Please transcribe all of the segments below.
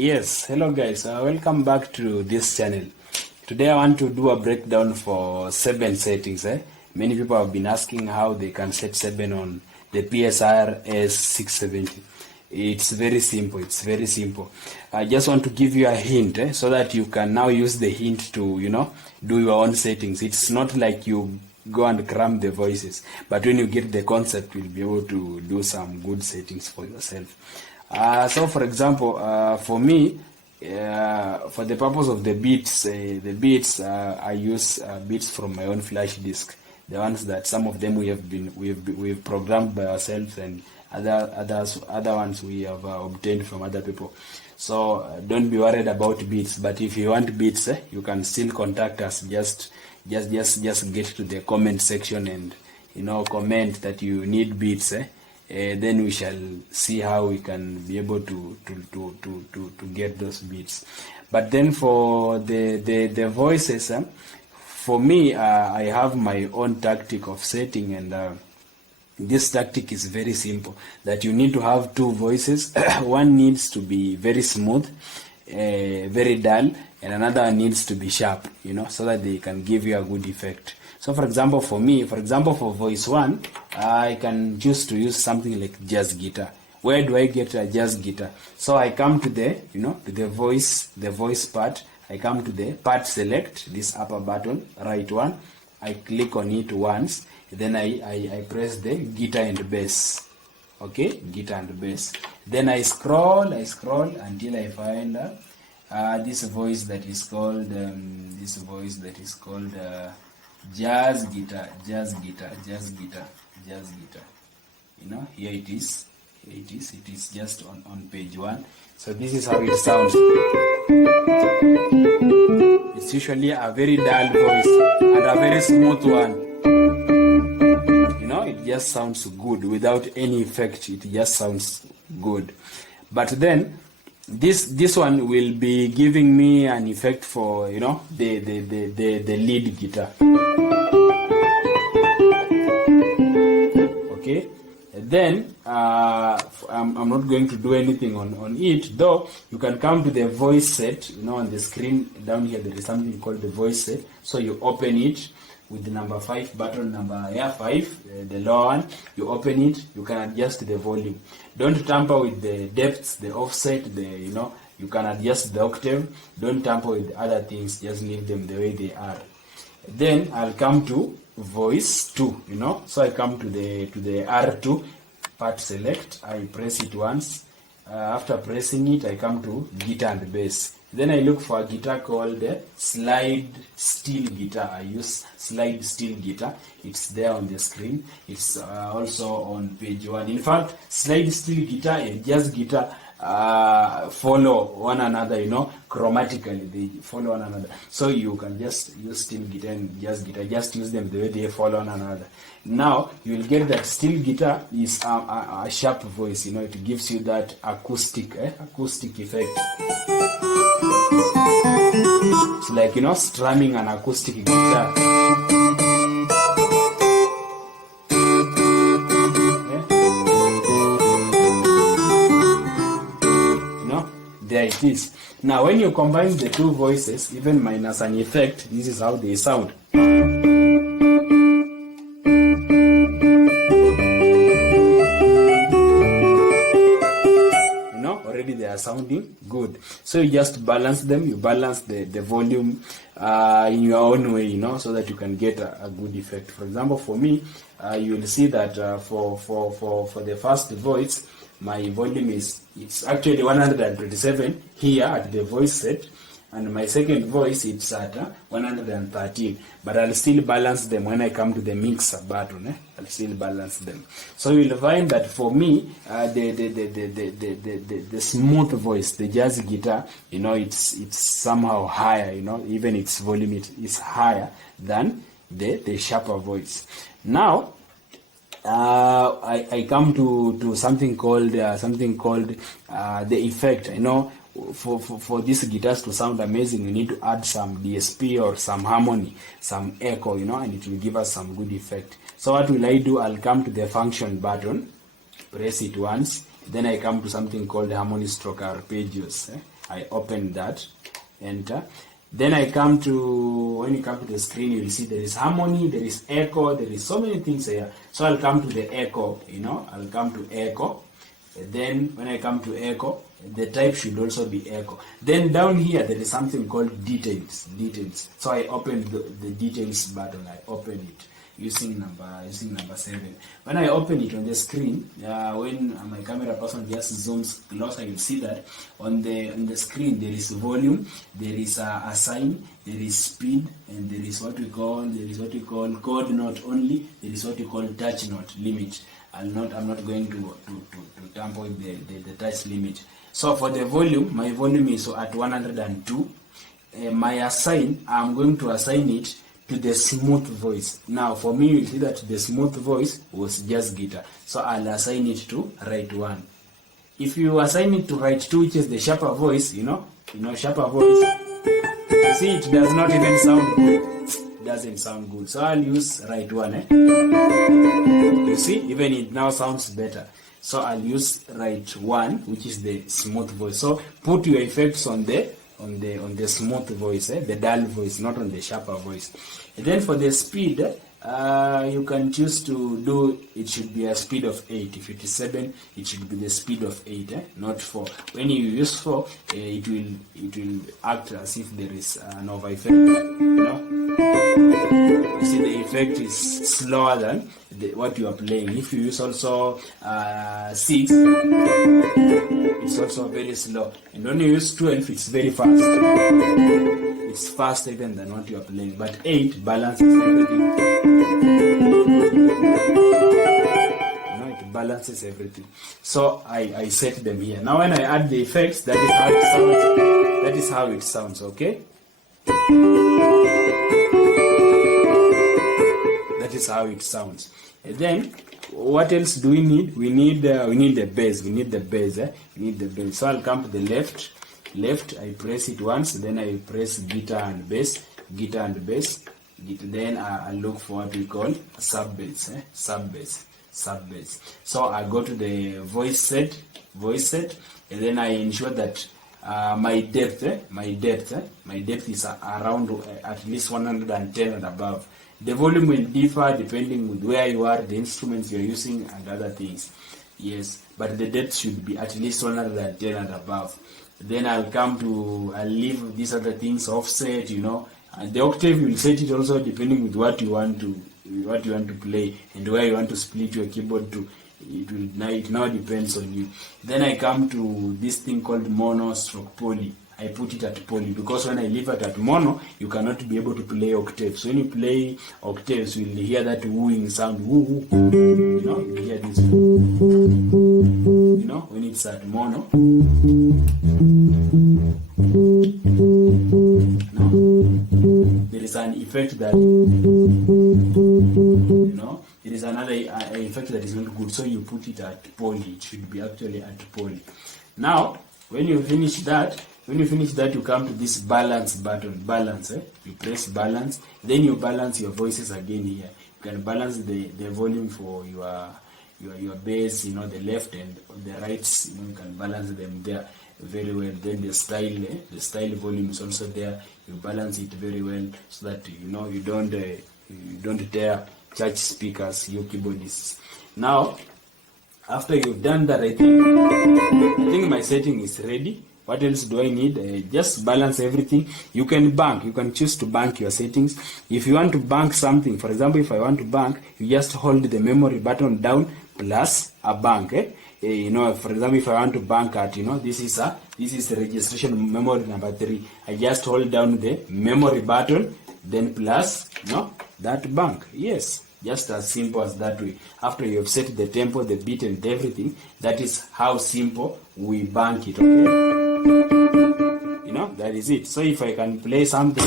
Yes, hello guys, welcome back to this channel. Today I want to do a breakdown for Seben settings. Many people have been asking how they can set Seben on the PSR S670. It's very simple. I just want to give you a hint so that you can now use the hint to, do your own settings. It's not like you go and cram the voices, but when you get the concept, you'll be able to do some good settings for yourself. So for example, for me, for the purpose of the beats, I use beats from my own flash disk. The ones that some of them we've programmed by ourselves, and other ones we have obtained from other people. So don't be worried about beats. But if you want beats, you can still contact us. Just get to the comment section and comment that you need beats. Then we shall see how we can be able to get those beats. But then for the voices, for me, I have my own tactic of setting, and this tactic is very simple. That you need to have two voices. One needs to be very smooth, very dull, and another needs to be sharp, so that they can give you a good effect. So for example, for voice 1, I can choose to use something like jazz guitar. Where do I get a jazz guitar? So I come to the voice part. I come to the part select, this upper button, right one. I click on it once. Then I press the guitar and bass. Okay, guitar and bass. Then I scroll until I find this voice that is called jazz guitar. Here it is. It is just on page 1. So this is how it sounds. It's usually a very dull voice and a very smooth one. It just sounds good without any effect. It just sounds good. But then this one will be giving me an effect for the lead guitar. Okay, then I'm not going to do anything on it, though. You can come to the voice set. On the screen down here there is something called the voice set. So you open it with the number 5 button, number 5, the lower one. You open it. You can adjust the volume. Don't tamper with the depths, the offset, you can adjust the octave. Don't tamper with other things. Just leave them the way they are. Then I'll come to voice 2. So I come to the R2 part select. I press it once. After pressing it, I come to guitar and bass. Then I look for a guitar called slide steel guitar. I use slide steel guitar. It's there on the screen. It's also on page 1. In fact, slide steel guitar and jazz guitar follow one another, chromatically. They follow one another. So you can just use steel guitar and jazz guitar. Just use them the way they follow one another. Now you will get that steel guitar is a sharp voice. It gives you that acoustic effect. It's like strumming an acoustic guitar. There it is. Now when you combine the two voices, even minus an effect, this is how they sound. Already they are sounding good. So you just balance them. You balance the volume in your own way, so that you can get a good effect. For example, for me, you will see that for the first voice, my volume it's actually 127 here at the voice set, and my second voice it's at 113. But I'll still balance them when I come to the mixer button. I'll still balance them. So you'll find that for me, the smooth voice, the jazz guitar, it's somehow higher. Even its volume is higher than the sharper voice. Now I come to something called the effect. For these guitars to sound amazing, we need to add some DSP or some harmony, some echo, and it will give us some good effect. So what will I do? I'll come to the function button, press it once, then I come to something called harmony stroke arpeggios. I open that, enter. Then I come to, when you come to the screen, you will see there is harmony, there is echo, there is so many things here. So I'll come to the echo, I'll come to echo. Then when I come to echo, the type should also be echo. Then down here, there is something called details. So I open the details button, I open it. Using number 7. When I open it on the screen, when my camera person just zooms closer, you'll see that on the screen there is volume, there is a sign, there is speed, and there is what we call code note only. There is what we call touch note limit. I'm not going to tamper with the touch limit. So for the volume, my volume is at 102. My assign, I'm going to assign it to the smooth voice. Now for me, you see that the smooth voice was just guitar, so I'll assign it to right 1. If you assign it to right 2, which is the sharper voice, sharper voice, you see it does not even sound good. It doesn't sound good, so I'll use right 1. You see, even it now sounds better. So I'll use right 1, which is the smooth voice. So put your effects on the smooth voice, the dull voice, not on the sharper voice. And then for the speed, you can choose to do, it should be a speed of 8. If it is 7, it should be the speed of 8, not 4. When you use 4, it will act as if there is an over effect. You see, the effect is slower than what you are playing. If you use also 6, it's also very slow. And when you use 12, it's very fast. It's faster even than what you are playing. But 8 balances everything. It balances everything. So I set them here. Now when I add the effects, that is how it sounds. That is how it sounds, okay? That is how it sounds. And then what else do we need? We need the bass. We need the bass. We need the bass. So I'll come to the left. I press it once. Then I press guitar and bass. Then I look for what we call sub bass. Sub bass. So I go to the voice set, and then I ensure that my depth is around at least 110 and above. The volume will differ depending with where you are, the instruments you're using, and other things. Yes, but the depth should be at least 110 and above. Then I'll leave these other things offset, and the octave will set it also depending with what you want to play and where you want to split your keyboard to. It now depends on you. Then I come to this thing called mono stroke poly. I put it at poly because when I leave it at mono, you cannot be able to play octaves. When you play octaves, you will hear that wooing sound. Woo, woo. You hear this. When it's at mono. There is an effect that, there is another effect that is not good. So you put it at poly. It should be actually at poly. Now, when you finish that, you come to this balance button. You press balance. Then you balance your voices again here. You can balance the volume for your bass, the left and the right. You can balance them there very well. Then the style volume is also there. You balance it very well so that you don't tear church speakers, your keyboardists. Now, after you've done that, I think my setting is ready. What else do I need? Just balance everything. You can choose to bank your settings. If you want to bank something, for example, if I want to bank, you just hold the memory button down plus a bank. For example, if I want to bank at, this is the registration memory number 3. I just hold down the memory button, then plus, that bank. Yes. Just as simple as that way. After you have set the tempo, the beat and everything, that is how simple we bank it, okay? That is it. So if I can play something.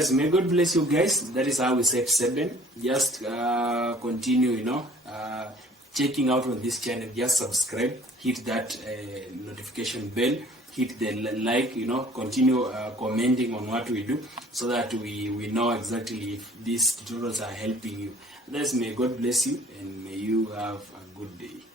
Yes, may God bless you guys. That is how we set 7. Just continue, checking out on this channel. Just subscribe, hit that notification bell, hit the like, continue commenting on what we do, so that we know exactly if these tutorials are helping you. Otherwise, may God bless you and may you have a good day.